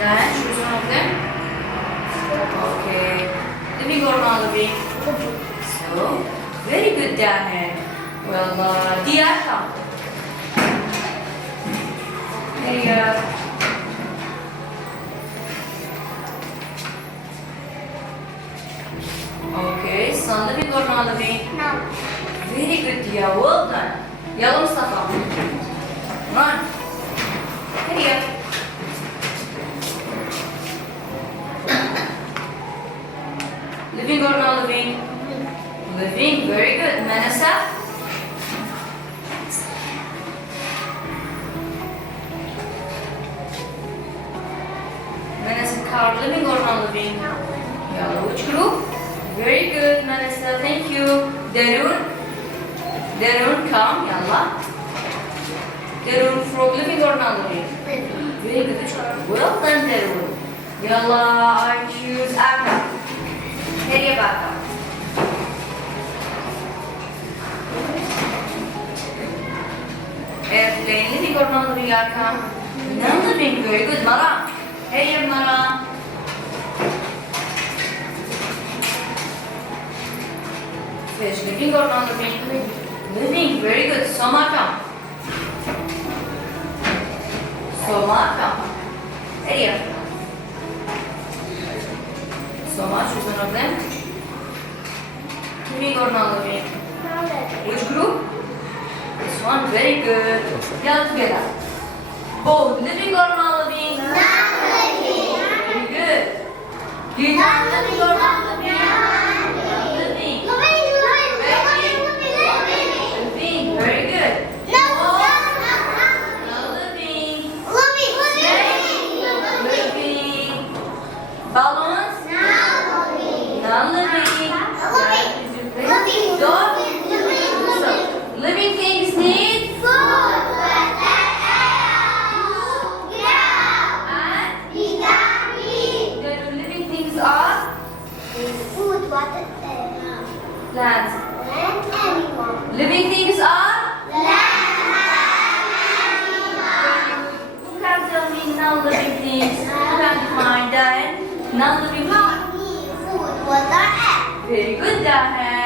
Then choose one of them. Okay. Living or non-living? So, very good, Dahin. Well, Dia, come. Here you go. Okay, son living or non-living? No. Very good, Dia. Well done. Yellow Mustafa. Run. Here you go. Living or non-living? Living. Very good. Manasa? Manasa car. Living or non-living? No. Yellow. Which group? Very good, Manasa. Thank you. Darun? Darun, come. Yalla. Darun, frog. Living or non-living? Very good. Which one? Well done, Darun. Yalla, I choose Akka. Here you back up. Airplane. Living or non-living, Akka? Non-living. Very good, Mara. Here you, Mara. Fish. Living or non-living? Living. Very good. Soma, come. Soma, come. Here you. So much, choose one of them. Living or non-living? Which group? This one, very good. Yell together. Both living or non-living? Non-living. Very good. Guitar, living or non-living? Non-living. Living, very good. Non-living. Living. Balloons? Non-living. Dog? So, living things need and the living things are plants. Living things are who can tell me non-living things? Who can define that? Non-living things. Very good, Dahan.